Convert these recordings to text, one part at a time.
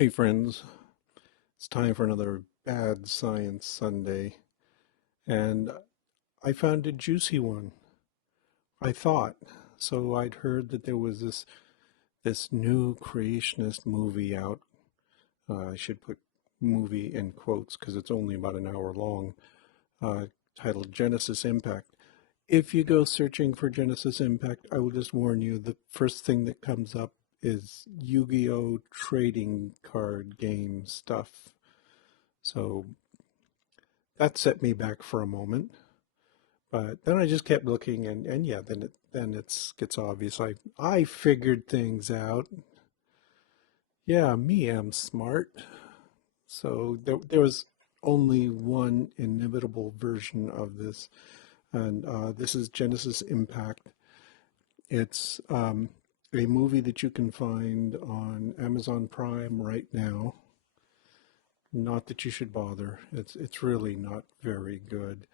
Hey friends, it's time for another Bad Science Sunday, and I found a juicy one. I thought. So I'd heard that there was this new creationist movie out. I should put movie in quotes because it's only about an hour long, uh, titled Genesis Impact. If you go searching for Genesis Impact, I will just warn you, the first thing that comes up is Yu-Gi-Oh! Trading card game stuff. So that set me back for a moment. But then I just kept looking, and yeah, then it gets obvious. I figured things out. Yeah, me am smart. So there was only one inevitable version of this, and this is Genesis Impact. It's a movie that you can find on Amazon Prime right now. Not that you should bother. It's really not very good.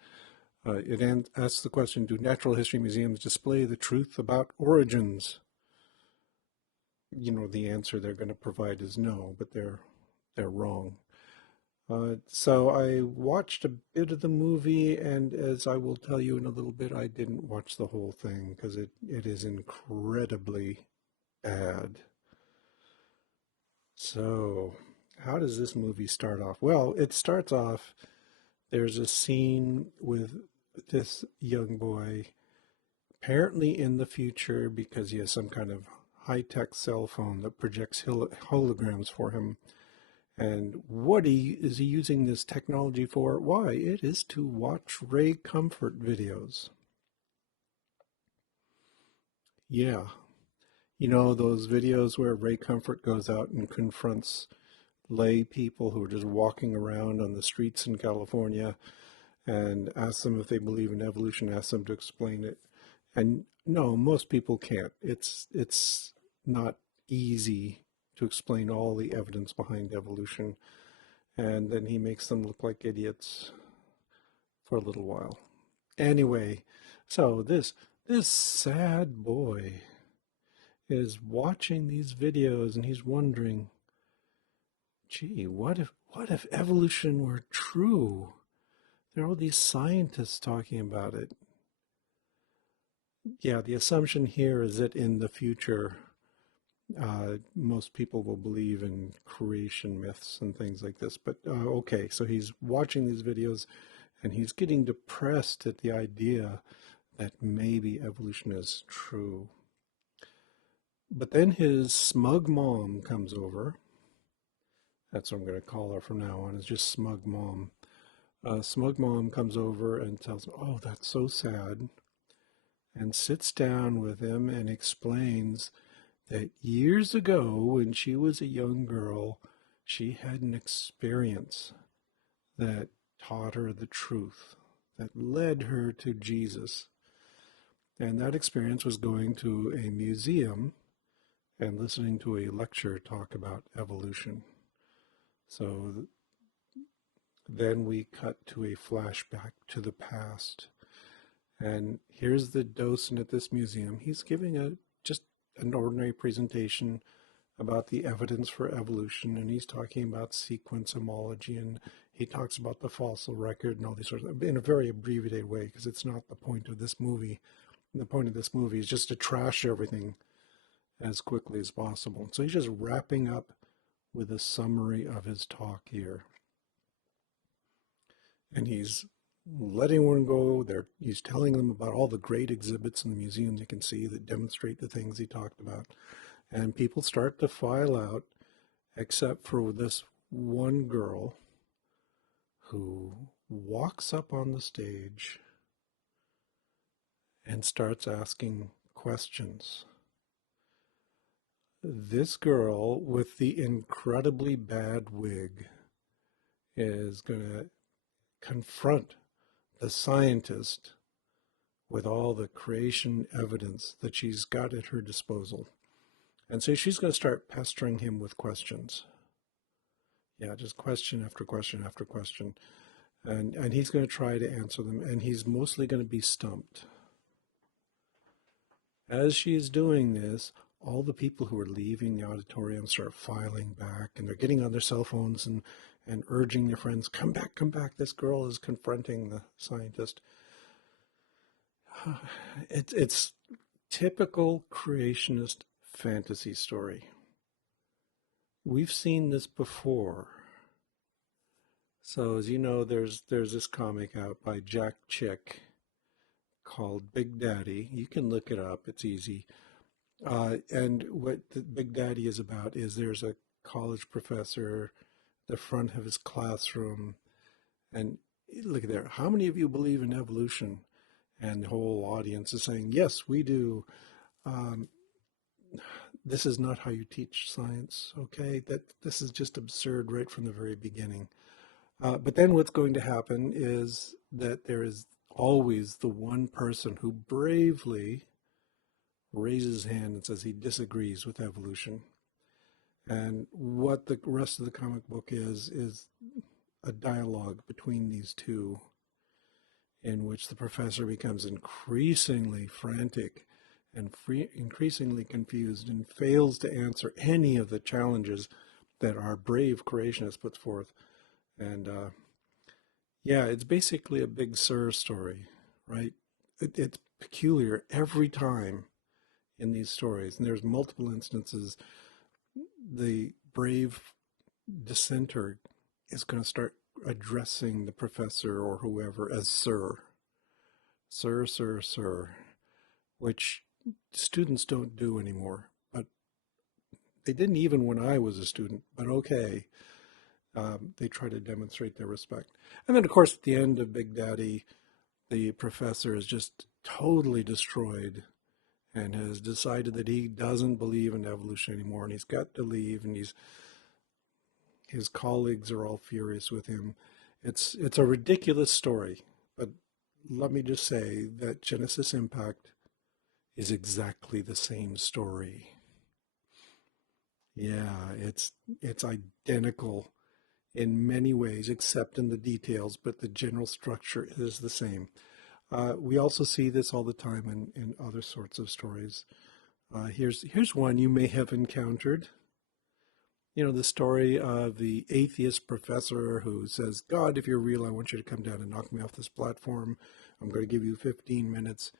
It asks the question, do natural history museums display the truth about origins? You know, the answer they're going to provide is no, but they're wrong. So I watched a bit of the movie, and as I will tell you in a little bit, I didn't watch the whole thing because it is incredibly bad. So, how does this movie start off? Well, it starts off, there's a scene with this young boy apparently in the future because he has some kind of high-tech cell phone that projects holograms for him. And is he using this technology for? Why, it is to watch Ray Comfort videos. Yeah, you know those videos where Ray Comfort goes out and confronts lay people who are just walking around on the streets in California and asks them if they believe in evolution, asks them to explain it. And no, most people can't. It's not easy to explain all the evidence behind evolution. And then he makes them look like idiots for a little while. Anyway, so this sad boy is watching these videos and he's wondering, gee, what if evolution were true? There are all these scientists talking about it. Yeah, the assumption here is that in the future, most people will believe in creation myths and things like this. But okay, so he's watching these videos and he's getting depressed at the idea that maybe evolution is true. But then his smug mom comes over. That's what I'm going to call her from now on, is just smug mom. Smug mom comes over and tells him, oh, that's so sad, and sits down with him and explains that years ago, when she was a young girl, she had an experience that taught her the truth, that led her to Jesus. And that experience was going to a museum and listening to a lecture talk about evolution. So then we cut to a flashback to the past. And here's the docent at this museum. He's giving just an ordinary presentation about the evidence for evolution, and he's talking about sequence homology, and he talks about the fossil record and all these sorts of, in a very abbreviated way, because it's not the point of this movie. The point of this movie is just to trash everything as quickly as possible. So he's just wrapping up with a summary of his talk here. And he's letting one go there. He's telling them about all the great exhibits in the museum they can see that demonstrate the things he talked about. And people start to file out, except for this one girl who walks up on the stage and starts asking questions. This girl with the incredibly bad wig is going to confront the scientist with all the creation evidence that she's got at her disposal. And so she's going to start pestering him with questions. Yeah, just question after question after question. And he's going to try to answer them, and he's mostly going to be stumped. As she's doing this, all the people who are leaving the auditorium start filing back, and they're getting on their cell phones and urging their friends, come back, come back. This girl is confronting the scientist. It's typical creationist fantasy story. We've seen this before. So as you know, there's this comic out by Jack Chick called Big Daddy. You can look it up. It's easy. And what the Big Daddy is about is there's a college professor, the front of his classroom, and look at there. How many of you believe in evolution? And the whole audience is saying, yes, we do. Um, this is not how you teach science, okay? This is just absurd right from the very beginning. But then what's going to happen is that there is always the one person who bravely raises his hand and says he disagrees with evolution. And what the rest of the comic book is a dialogue between these two in which the professor becomes increasingly frantic and increasingly confused and fails to answer any of the challenges that our brave creationist puts forth. And yeah, it's basically a Big Sur story, right? It's peculiar every time in these stories. And there's multiple instances. The brave dissenter is going to start addressing the professor or whoever as sir. Sir, sir, sir, which students don't do anymore. But they didn't even when I was a student, but okay. They try to demonstrate their respect. And then, of course, at the end of Big Daddy, the professor is just totally destroyed and has decided that he doesn't believe in evolution anymore, and he's got to leave, and his colleagues are all furious with him. It's a ridiculous story, but let me just say that Genesis Impact is exactly the same story. Yeah, it's identical in many ways, except in the details, but the general structure is the same. We also see this all the time in other sorts of stories. Here's one you may have encountered. You know, the story of the atheist professor who says, God, if you're real, I want you to come down and knock me off this platform. I'm going to give you 15 minutes.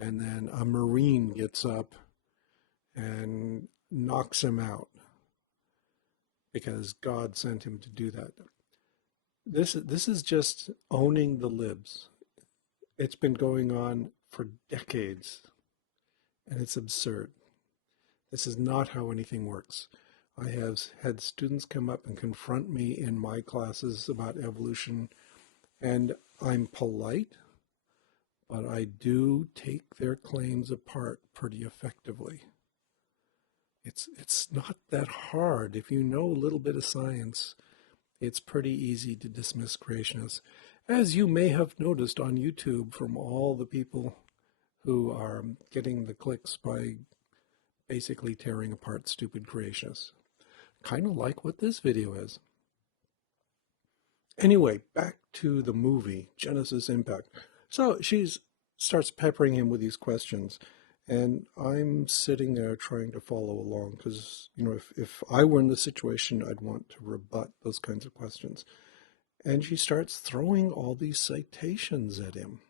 And then a Marine gets up and knocks him out because God sent him to do that. This is just owning the libs. It's been going on for decades, and it's absurd. This is not how anything works. I have had students come up and confront me in my classes about evolution, and I'm polite, but I do take their claims apart pretty effectively. It's not that hard. If you know a little bit of science, it's pretty easy to dismiss creationists, as you may have noticed on YouTube from all the people who are getting the clicks by basically tearing apart stupid creationists. Kind of like what this video is. Anyway, back to the movie, Genesis Impact. So she starts peppering him with these questions, and I'm sitting there trying to follow along because, you know, if I were in the situation, I'd want to rebut those kinds of questions. And she starts throwing all these citations at him.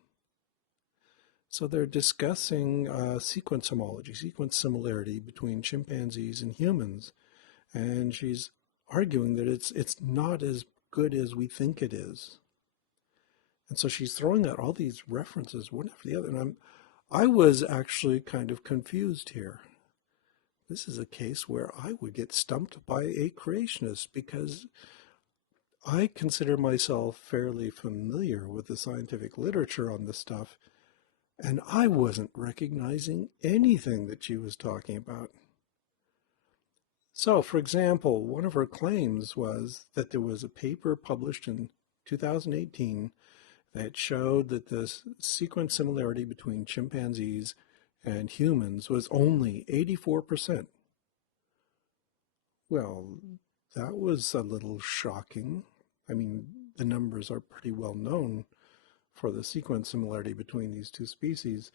So they're discussing sequence homology, sequence similarity between chimpanzees and humans. And she's arguing that it's not as good as we think it is. And so she's throwing out all these references, one after the other. And I was actually kind of confused here. This is a case where I would get stumped by a creationist because I consider myself fairly familiar with the scientific literature on this stuff, and I wasn't recognizing anything that she was talking about. So, for example, one of her claims was that there was a paper published in 2018 that showed that the sequence similarity between chimpanzees and humans was only 84%. Well, that was a little shocking. I mean, the numbers are pretty well known for the sequence similarity between these two species.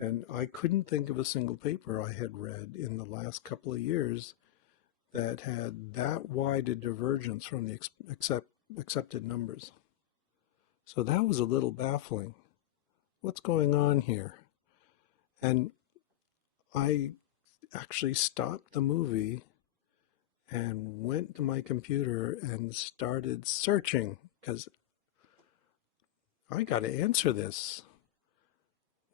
And I couldn't think of a single paper I had read in the last couple of years that had that wide a divergence from the accepted numbers. So that was a little baffling. What's going on here? And I actually stopped the movie and went to my computer and started searching because I got to answer this.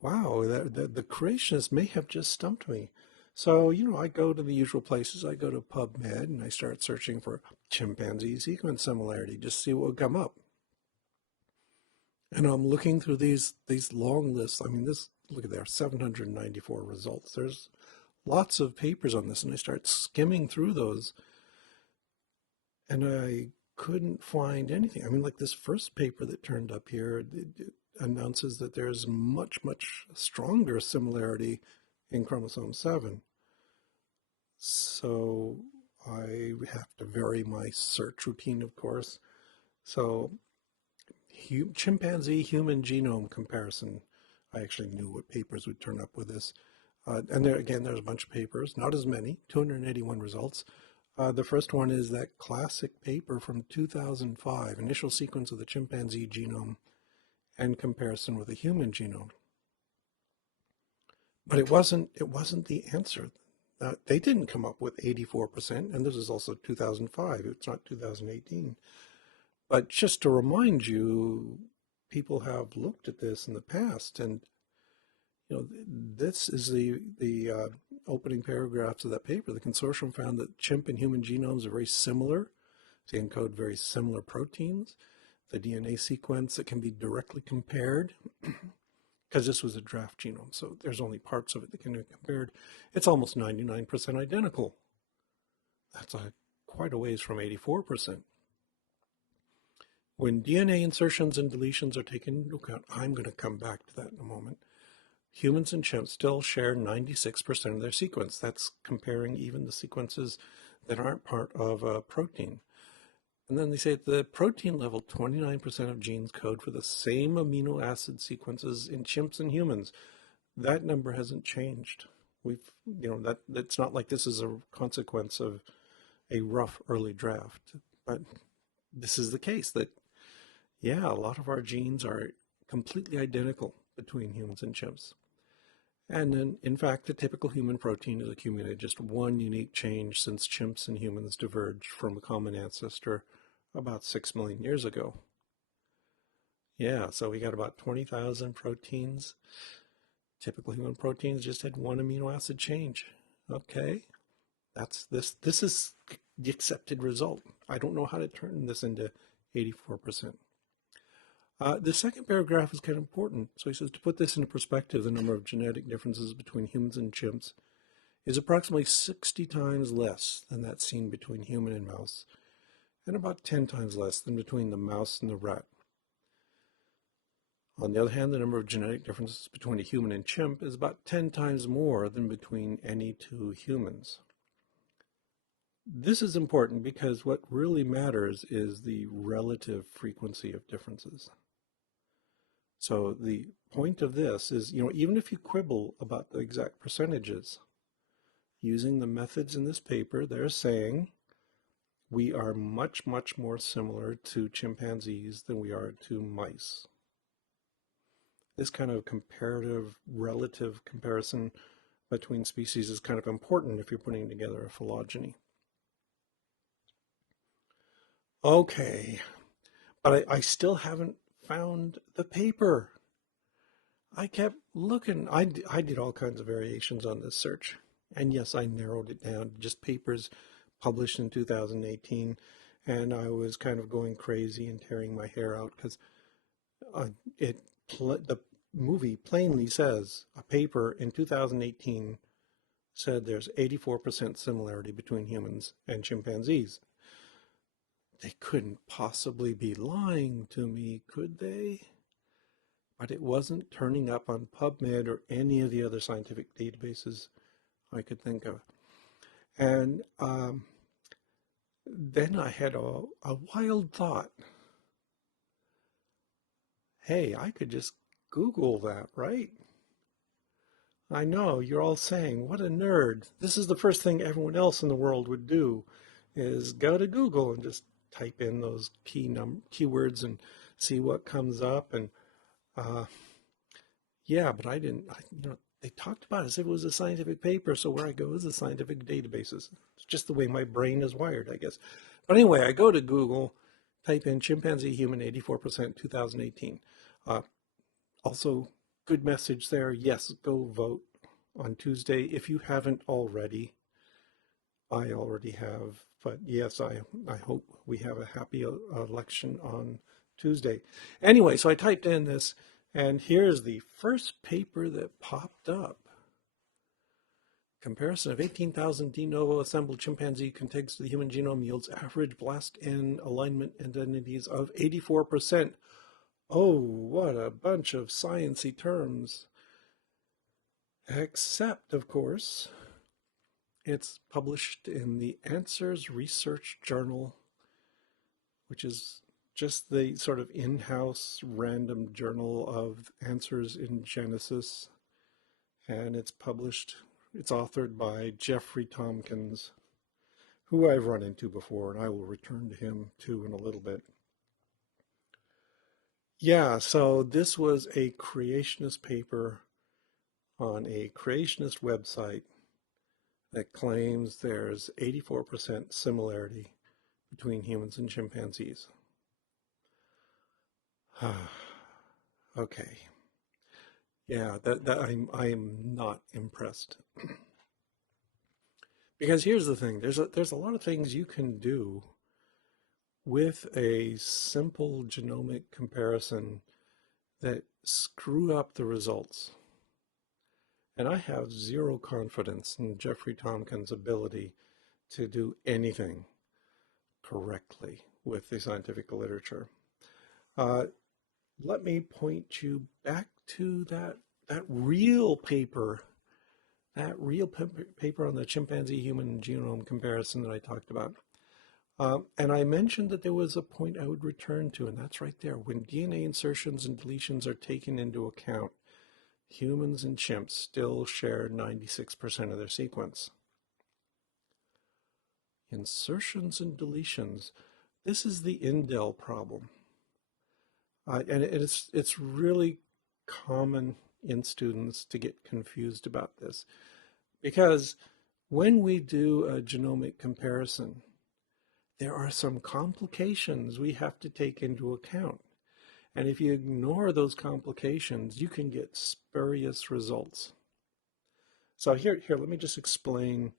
Wow, the creationists may have just stumped me. So, I go to the usual places. I go to PubMed and I start searching for chimpanzee sequence similarity, just see what would come up. And I'm looking through these long lists. I mean, look at there, 794 results. There's lots of papers on this, and I start skimming through those, and I couldn't find anything. I mean, like this first paper that turned up here, it announces that there's much, much stronger similarity in chromosome 7. So I have to vary my search routine, of course. So chimpanzee human genome comparison. I actually knew what papers would turn up with this. And there again, there's a bunch of papers, not as many, 281 results. The first one is that classic paper from 2005, initial sequence of the chimpanzee genome and comparison with the human genome. But it wasn't the answer. They didn't come up with 84%, and this is also 2005. It's not 2018. But just to remind you, people have looked at this in the past, and this is the opening paragraphs of that paper. The consortium found that chimp and human genomes are very similar. They encode very similar proteins. The DNA sequence that can be directly compared, because this was a draft genome, so there's only parts of it that can be compared. It's almost 99% identical. That's quite a ways from 84%. When DNA insertions and deletions are taken into account, I'm going to come back to that in a moment, humans and chimps still share 96% of their sequence. That's comparing even the sequences that aren't part of a protein. And then they say at the protein level, 29% of genes code for the same amino acid sequences in chimps and humans. That number hasn't changed. That's not like this is a consequence of a rough early draft, but this is the case that, yeah, a lot of our genes are completely identical between humans and chimps. And then, in fact, the typical human protein has accumulated just one unique change since chimps and humans diverged from a common ancestor about 6 million years ago. Yeah, so we got about 20,000 proteins. Typical human proteins just had one amino acid change. Okay, this is the accepted result. I don't know how to turn this into 84%. The second paragraph is kind of important. So he says, to put this into perspective, the number of genetic differences between humans and chimps is approximately 60 times less than that seen between human and mouse, and about 10 times less than between the mouse and the rat. On the other hand, the number of genetic differences between a human and chimp is about 10 times more than between any two humans. This is important because what really matters is the relative frequency of differences. So the point of this is, even if you quibble about the exact percentages, using the methods in this paper, they're saying we are much, much more similar to chimpanzees than we are to mice. This kind of comparative, relative comparison between species is kind of important if you're putting together a phylogeny. Okay, but I still haven't found the paper. I kept looking. I did all kinds of variations on this search. And yes, I narrowed it down to just papers published in 2018. And I was kind of going crazy and tearing my hair out because the movie plainly says a paper in 2018 said there's 84% similarity between humans and chimpanzees. They couldn't possibly be lying to me, could they? But it wasn't turning up on PubMed or any of the other scientific databases I could think of. And then I had a wild thought. Hey, I could just Google that, right? I know you're all saying, what a nerd. This is the first thing everyone else in the world would do is go to Google and just type in those keywords and see what comes up. And uh, yeah, but I didn't, they talked about it as if it was a scientific paper. So where I go is the scientific databases. It's just the way my brain is wired, I guess. But anyway, I go to Google, type in chimpanzee human 84% 2018. Uh, Also, good message there. Yes, go vote on Tuesday if you haven't already. I already have, but yes, I hope we have a happy election on Tuesday. Anyway, so I typed in this, and here's the first paper that popped up. Comparison of 18,000 de novo assembled chimpanzee contigs to the human genome yields average blast end alignment identities of 84%. Oh, what a bunch of sciencey terms. Except, of course, it's published in the Answers Research Journal, which is just the sort of in-house random journal of answers in Genesis. And it's authored by Jeffrey Tomkins, who I've run into before, and I will return to him too in a little bit. Yeah, so this was a creationist paper on a creationist website that claims there's 84% similarity between humans and chimpanzees. Okay. Yeah, that I am not impressed. Because here's the thing, there's a lot of things you can do with a simple genomic comparison that screw up the results. And I have zero confidence in Jeffrey Tompkins' ability to do anything correctly with the scientific literature. Uh, Let me point you back to that real paper, paper on the chimpanzee human genome comparison that I talked about. And I mentioned that there was a point I would return to, and that's right there. When DNA insertions and deletions are taken into account, humans and chimps still share 96% of their sequence. Insertions and deletions. This is the indel problem. And it's really common in students to get confused about this because when we do a genomic comparison, there are some complications we have to take into account. And if you ignore those complications, you can get spurious results. So here, let me just explain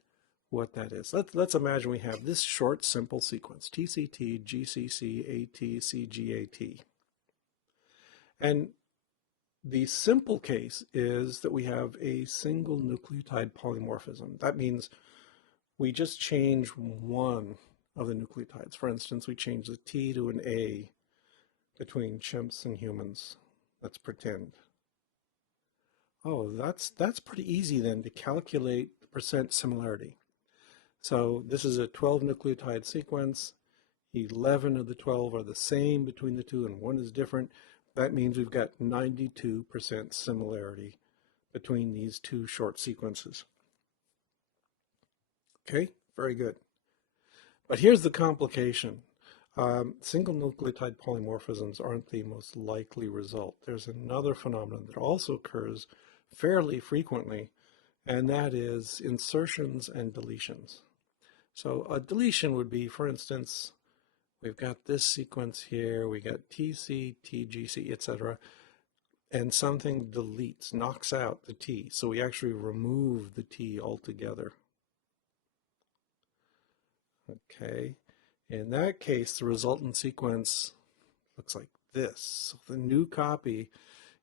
what that is. Let's imagine we have this short, simple sequence, TCT, GCC, AT, CGAT. And the simple case is that we have a single nucleotide polymorphism. That means we just change one of the nucleotides. For instance, we change the T to an A between chimps and humans. Let's pretend. Oh, that's pretty easy then to calculate the percent similarity. So this is a 12 nucleotide sequence. 11 of the 12 are the same between the two and one is different. That means we've got 92% similarity between these two short sequences. Okay, very good. But here's the complication. Single nucleotide polymorphisms aren't the most likely result. There's another phenomenon that also occurs fairly frequently, and that is insertions and deletions. So a deletion would be, for instance, we've got this sequence here, we got TC, TGC, etc., and something deletes, knocks out the T. So we actually remove the T altogether. Okay. In that case, the resultant sequence looks like this. So the new copy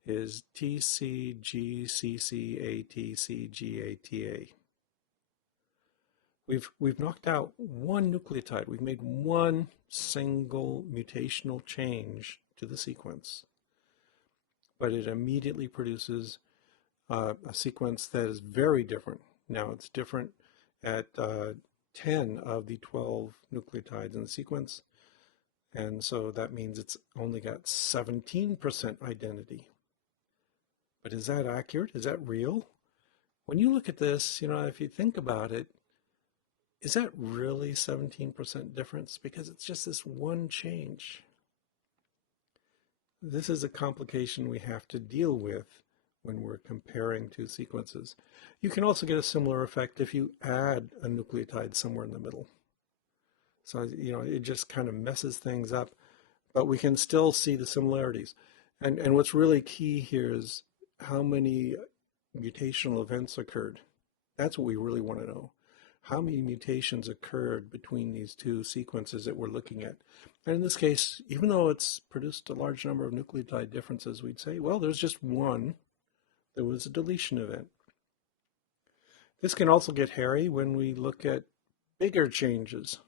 is TCGCCATCGATA. We've knocked out one nucleotide. We've made one single mutational change to the sequence, but it immediately produces a sequence that is very different. Now it's different at 10 of the 12 nucleotides in the sequence, and so that means it's only got 17% identity. But is that accurate? Is that real? When you look at this, if you think about it, is that really 17% difference? Because it's just this one change. This is a complication we have to deal with when we're comparing two sequences. You can also get a similar effect if you add a nucleotide somewhere in the middle. So, it just kind of messes things up, but we can still see the similarities. And what's really key here is how many mutational events occurred. That's what we really want to know. How many mutations occurred between these two sequences that we're looking at? And in this case, even though it's produced a large number of nucleotide differences, we'd say, well, there's just one. There was a deletion event. This can also get hairy when we look at bigger changes.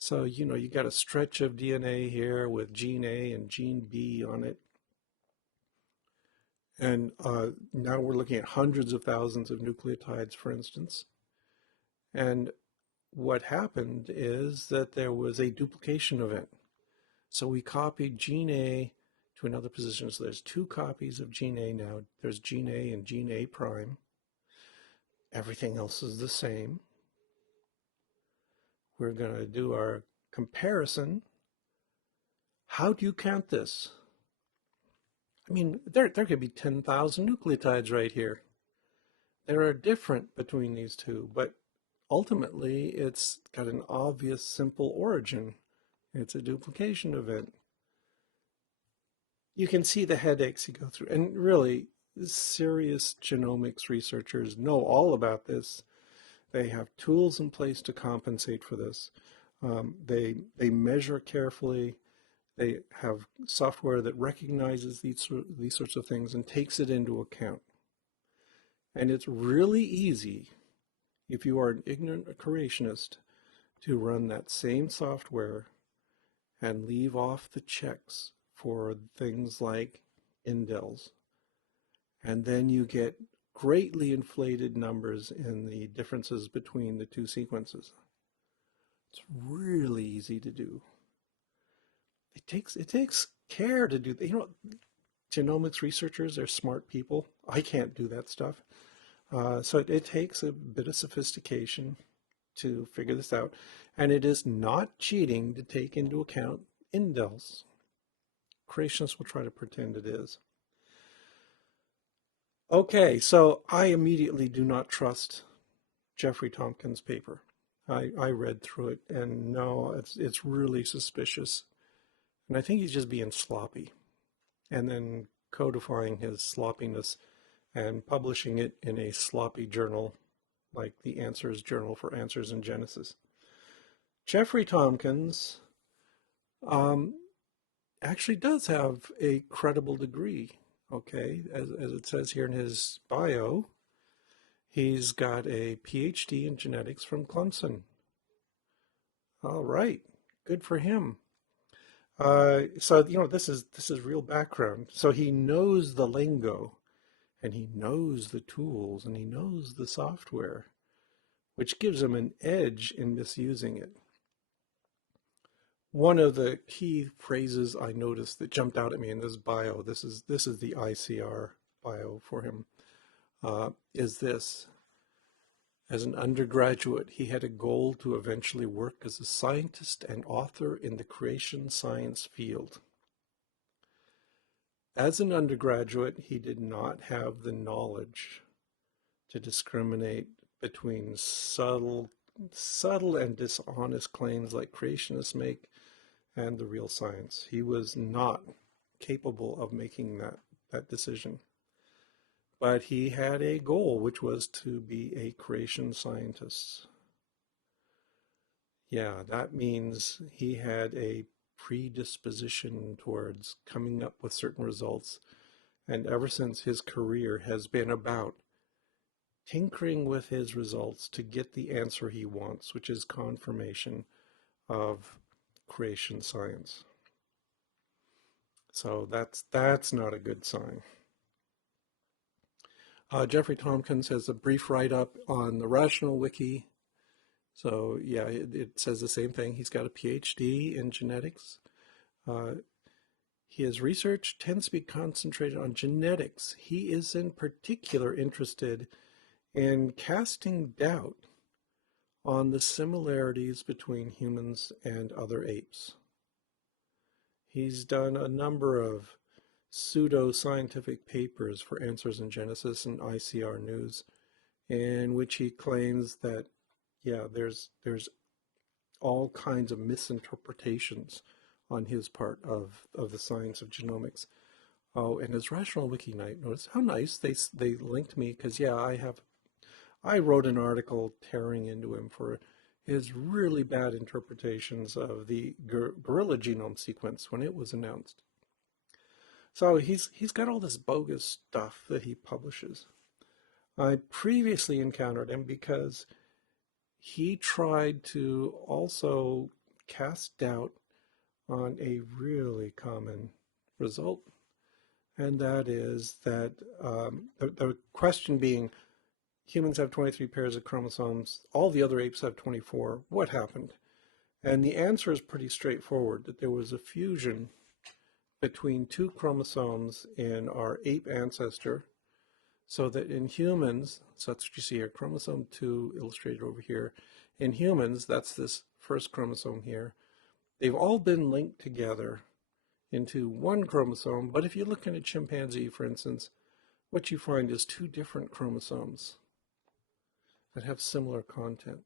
So, you got a stretch of DNA here with gene A and gene B on it. And now we're looking at hundreds of thousands of nucleotides, for instance. And what happened is that there was a duplication event. So we copied gene A to another position. So there's two copies of gene A now. There's gene A and gene A prime. Everything else is the same. We're going to do our comparison. How do you count this? I mean, there could be 10,000 nucleotides right here. There are different between these two, but ultimately it's got an obvious, simple origin. It's a duplication event. You can see the headaches you go through. And really, serious genomics researchers know all about this. They have tools in place to compensate for this. They measure carefully. They have software that recognizes these sorts of things and takes it into account. And it's really easy, if you are an ignorant creationist, to run that same software and leave off the checks for things like indels. And then you get greatly inflated numbers in the differences between the two sequences. It's really easy to do. It takes care to do that. Genomics researchers, they're smart people. I can't do that stuff. So it takes a bit of sophistication to figure this out. And it is not cheating to take into account indels. Creationists will try to pretend it is. Okay, so I immediately do not trust Jeffrey Tomkins' paper. I read through it, and no, it's really suspicious. And I think he's just being sloppy and then codifying his sloppiness and publishing it in a sloppy journal like the Answers Journal for Answers in Genesis. Jeffrey Tomkins actually does have a credible degree, okay? As it says here in his bio, he's got a PhD in genetics from Clemson. All right, good for him. So this is real background. So he knows the lingo, and he knows the tools, and he knows the software, which gives him an edge in misusing it. One of the key phrases I noticed that jumped out at me in this bio, this is the ICR bio for him, is this. As an undergraduate, he had a goal to eventually work as a scientist and author in the creation science field. As an undergraduate, he did not have the knowledge to discriminate between subtle and dishonest claims like creationists make and the real science. He was not capable of making that decision. But he had a goal, which was to be a creation scientist. Yeah, that means he had a predisposition towards coming up with certain results. And ever since, his career has been about tinkering with his results to get the answer he wants, which is confirmation of creation science. So that's not a good sign. Jeffrey Tomkins has a brief write-up on the Rational Wiki. So yeah, it says the same thing. He's got a PhD in genetics. His research tends to be concentrated on genetics. He is in particular interested and casting doubt on the similarities between humans and other apes. He's done a number of pseudoscientific papers for Answers in Genesis and ICR News, in which he claims that, yeah, there's all kinds of misinterpretations on his part of the science of genomics. Oh, and his Rational Wiki Night, notice how nice they linked me, because yeah, I wrote an article tearing into him for his really bad interpretations of the gorilla genome sequence when it was announced. So he's got all this bogus stuff that he publishes. I previously encountered him because he tried to also cast doubt on a really common result, and that is that the question being, humans have 23 pairs of chromosomes, all the other apes have 24, what happened? And the answer is pretty straightforward, that there was a fusion between two chromosomes in our ape ancestor, so that in humans, so that's what you see here, chromosome 2 illustrated over here. In humans, that's this first chromosome here. They've all been linked together into one chromosome, but if you look in a chimpanzee, for instance, what you find is two different chromosomes that have similar content.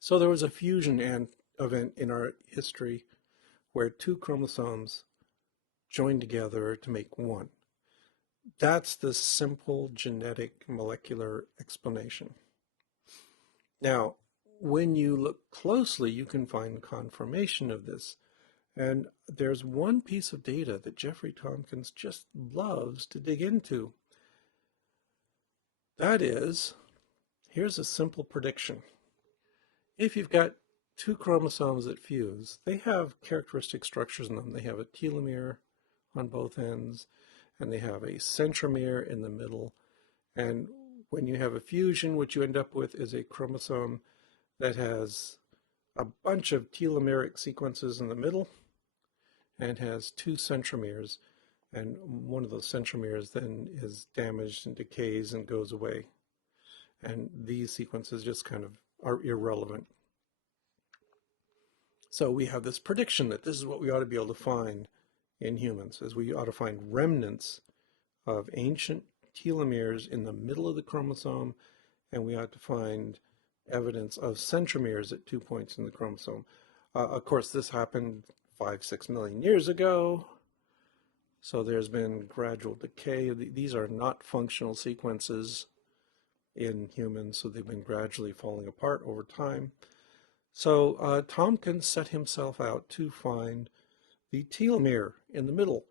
So there was a fusion event in our history where two chromosomes joined together to make one. That's the simple genetic molecular explanation. Now, when you look closely, you can find confirmation of this. And there's one piece of data that Jeffrey Tomkins just loves to dig into. That is, here's a simple prediction. If you've got two chromosomes that fuse, they have characteristic structures in them. They have a telomere on both ends, and they have a centromere in the middle. And when you have a fusion, what you end up with is a chromosome that has a bunch of telomeric sequences in the middle and has two centromeres. And one of those centromeres then is damaged and decays and goes away. And these sequences just kind of are irrelevant. So we have this prediction that this is what we ought to be able to find in humans, is we ought to find remnants of ancient telomeres in the middle of the chromosome, and we ought to find evidence of centromeres at 2 points in the chromosome. Of course, this happened 5-6 million years ago, so there's been gradual decay. These are not functional sequences in humans, so they've been gradually falling apart over time. So Tomkins set himself out to find the telomere in the middle.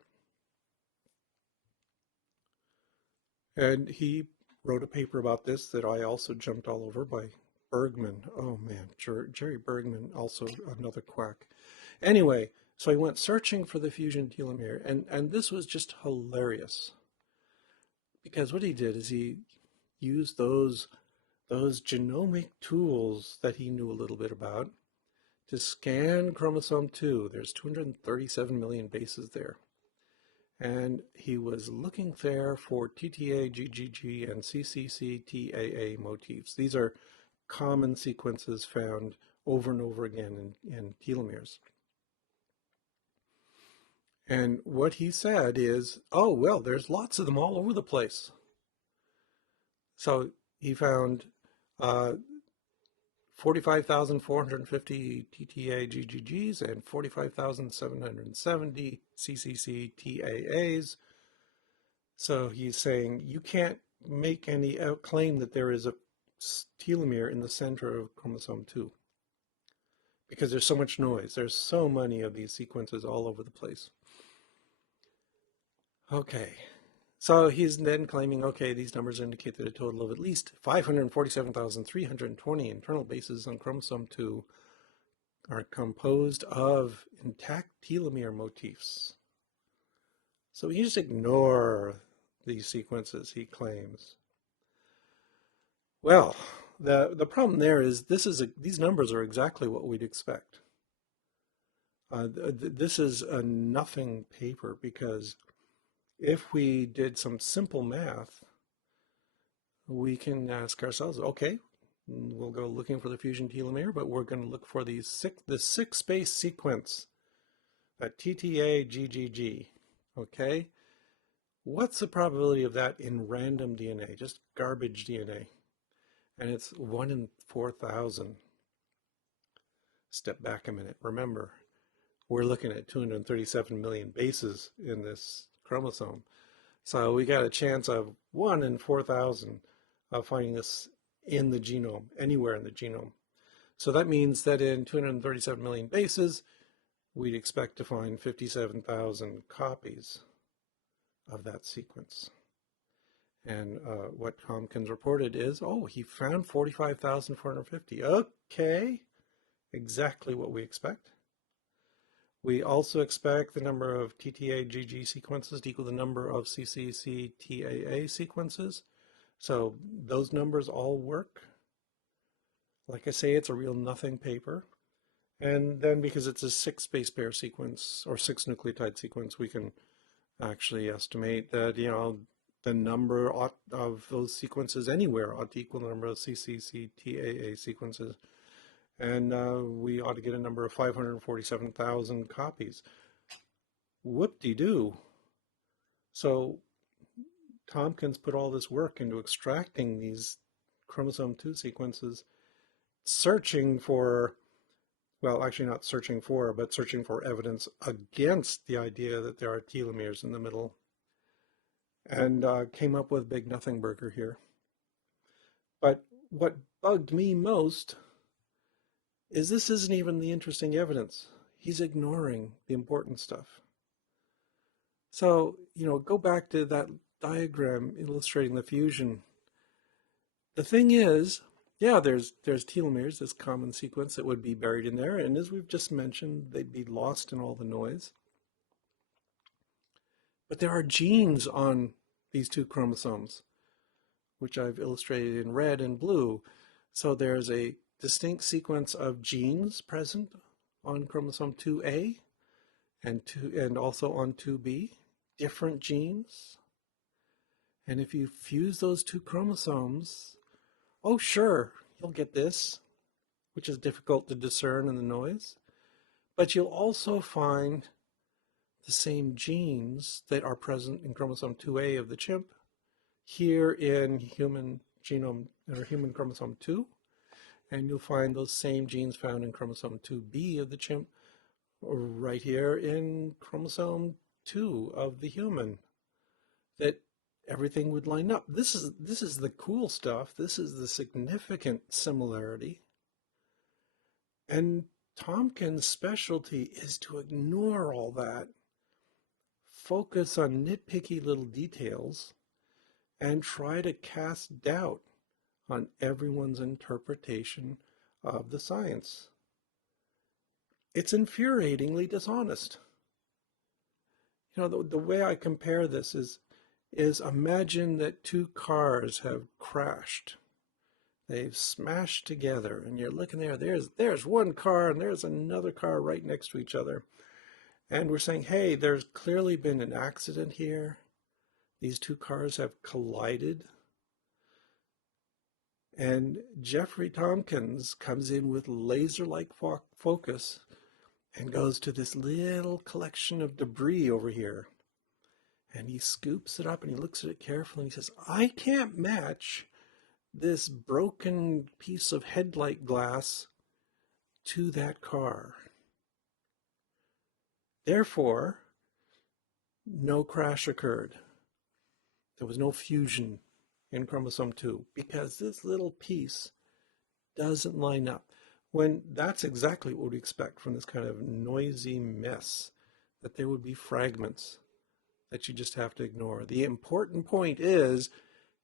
And he wrote a paper about this that I also jumped all over, by Bergman. Oh man, Jerry Bergman, also another quack. Anyway, so I went searching for the fusion telomere, and this was just hilarious. Because what he did is he used those genomic tools that he knew a little bit about to scan chromosome 2. There's 237 million bases there. And he was looking there for TTA, GGG, and CCC-TAA motifs. These are common sequences found over and over again in telomeres. And what he said is, oh, well, there's lots of them all over the place. So he found 45,450 TTA GGGs and 45,770 CCC TAAs. So he's saying you can't make any claim that there is a telomere in the center of chromosome 2 because there's so much noise. There's so many of these sequences all over the place. Okay. So he's then claiming, okay, these numbers indicate that a total of at least 547,320 internal bases on chromosome 2 are composed of intact telomere motifs. So you just ignore these sequences, he claims. Well, the problem there is these numbers are exactly what we'd expect. This is a nothing paper, because if we did some simple math, we can ask ourselves, okay, we'll go looking for the fusion telomere, but we're going to look for the six base sequence, that TTA-GGG. Okay, what's the probability of that in random DNA, just garbage DNA? And it's 1 in 4,000. Step back a minute. Remember, we're looking at 237 million bases in this chromosome. So we got a chance of 1 in 4,000 of finding this in the genome, anywhere in the genome. So that means that in 237 million bases, we'd expect to find 57,000 copies of that sequence. And what Tomkins reported is, oh, he found 45,450. Okay, exactly what we expect. We also expect the number of TTA-GG sequences to equal the number of CCC-TAA sequences. So those numbers all work. Like I say, it's a real nothing paper. And then because it's a 6 base pair sequence or 6 nucleotide sequence, we can actually estimate that, the number of those sequences anywhere ought to equal the number of CCC-TAA sequences. And we ought to get a number of 547,000 copies. Whoop-de-doo. So Tomkins put all this work into extracting these chromosome 2 sequences, searching for, well, actually not searching for, but searching for evidence against the idea that there are telomeres in the middle, and came up with Big Nothing Burger here. But what bugged me most is this isn't even the interesting evidence. He's ignoring the important stuff. So, go back to that diagram illustrating the fusion. The thing is, yeah, there's telomeres, this common sequence that would be buried in there, and as we've just mentioned, they'd be lost in all the noise. But there are genes on these 2 chromosomes, which I've illustrated in red and blue. So there's a distinct sequence of genes present on chromosome 2A and also on 2B, different genes. And if you fuse those 2 chromosomes, oh sure, you'll get this, which is difficult to discern in the noise. But you'll also find the same genes that are present in chromosome 2A of the chimp here in human genome or human chromosome 2. And you'll find those same genes found in chromosome 2B of the chimp right here in chromosome 2 of the human. That everything would line up. This is the cool stuff. This is the significant similarity. And Tomkins' specialty is to ignore all that, focus on nitpicky little details, and try to cast doubt on everyone's interpretation of the science. It's infuriatingly dishonest. The way I compare this is imagine that 2 cars have crashed. They've smashed together, and you're looking there's one car and there's another car right next to each other. And we're saying, hey, there's clearly been an accident here. These 2 cars have collided. And Jeffrey Tomkins comes in with laser-like focus and goes to this little collection of debris over here. And he scoops it up and he looks at it carefully and he says, I can't match this broken piece of headlight glass to that car. Therefore, no crash occurred. There was no fusion in chromosome 2 because this little piece doesn't line up. When that's exactly what we expect from this kind of noisy mess, that there would be fragments that you just have to ignore. The important point is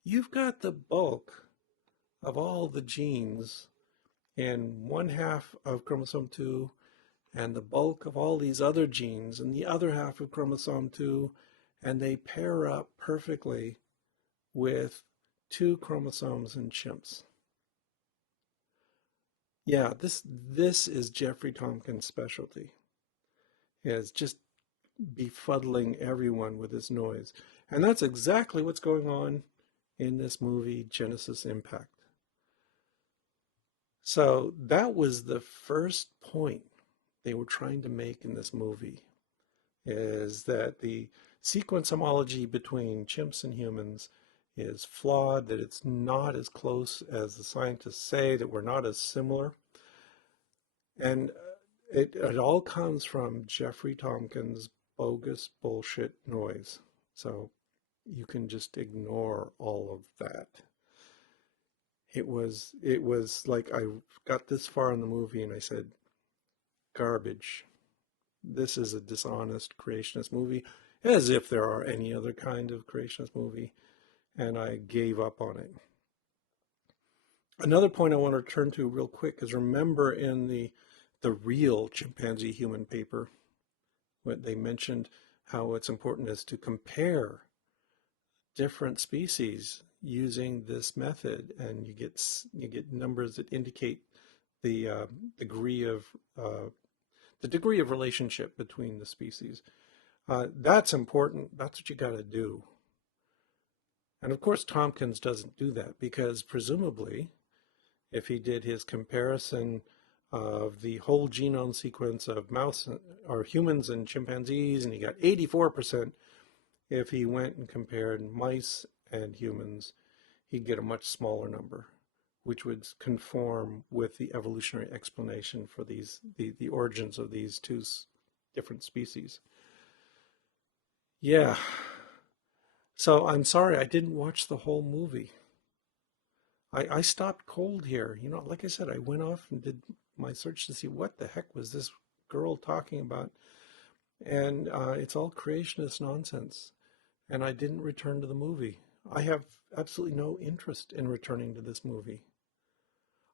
you've got the bulk of all the genes in 1/2 of chromosome 2 and the bulk of all these other genes in the other half of chromosome 2, and they pair up perfectly with 2 chromosomes in chimps. Yeah, this is Jeffrey Tomkins' specialty, is just befuddling everyone with his noise. And that's exactly what's going on in this movie, Genesis Impact. So that was the first point they were trying to make in this movie, is that the sequence homology between chimps and humans is flawed, that it's not as close as the scientists say, that we're not as similar. And it all comes from Jeffrey Tomkins' bogus bullshit noise. So you can just ignore all of that. It was like I got this far in the movie and I said, garbage. This is a dishonest creationist movie, as if there are any other kind of creationist movie, and I gave up on it. Another point I want to turn to real quick is, remember in the real chimpanzee human paper, when they mentioned how it's important is to compare different species using this method, and you get numbers that indicate the degree of relationship between the species. That's important. That's what you got to do. And of course, Tompkins doesn't do that, because presumably, if he did his comparison of the whole genome sequence of mouse or humans and chimpanzees, and he got 84%, if he went and compared mice and humans, he'd get a much smaller number, which would conform with the evolutionary explanation for the origins of these two different species. Yeah. So I'm sorry I didn't watch the whole movie. I stopped cold here. Like I said, I went off and did my search to see what the heck was this girl talking about. And it's all creationist nonsense. And I didn't return to the movie. I have absolutely no interest in returning to this movie.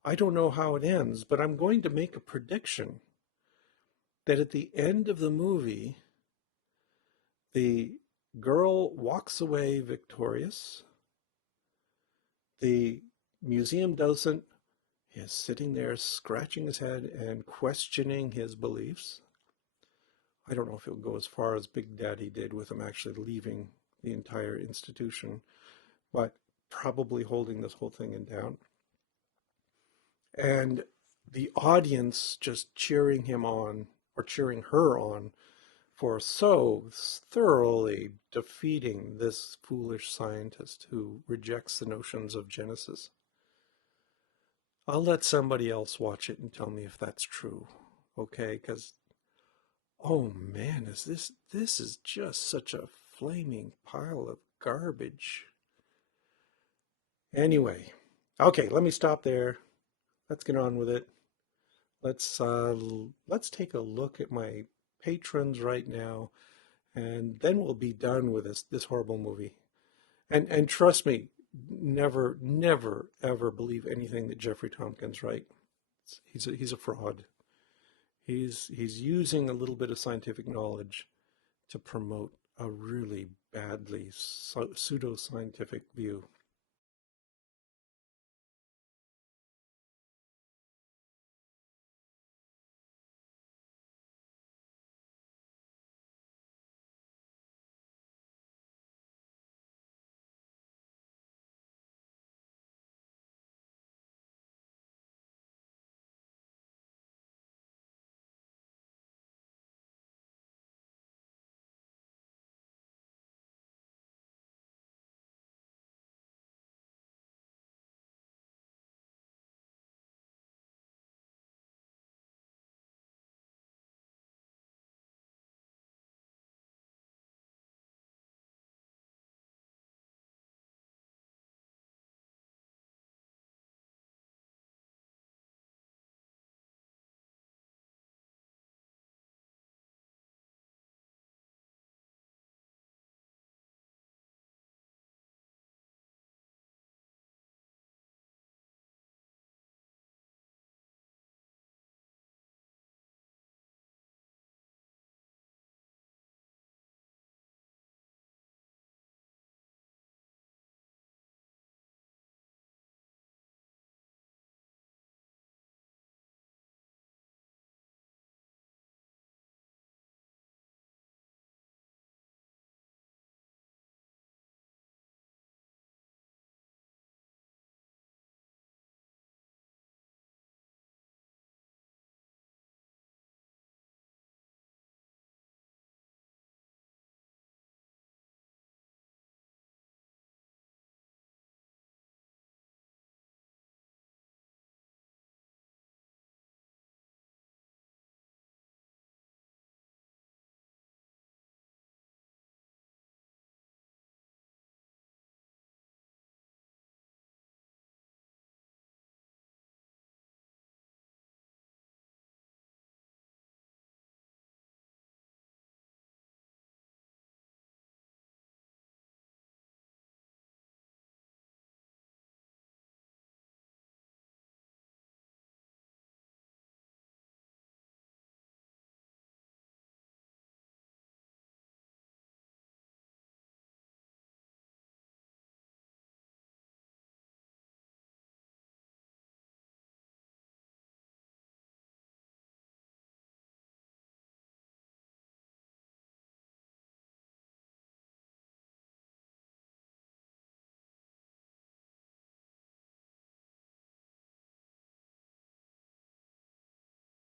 I don't know how it ends, but I'm going to make a prediction that at the end of the movie, the girl walks away victorious. The museum docent is sitting there scratching his head and questioning his beliefs. I don't know if he'll go as far as Big Daddy did with him actually leaving the entire institution, but probably holding this whole thing in down. And the audience just cheering him on, or cheering her on, for so thoroughly defeating this foolish scientist who rejects the notions of Genesis. I'll let somebody else watch it and tell me if that's true, okay? Because, oh man, this is just such a flaming pile of garbage. Anyway, okay, let me stop there. Let's get on with it. Let's take a look at my patrons right now, and then we'll be done with this horrible movie. And trust me, never ever believe anything that Jeffrey Tomkins writes. He's a fraud. He's using a little bit of scientific knowledge to promote a really badly pseudoscientific view.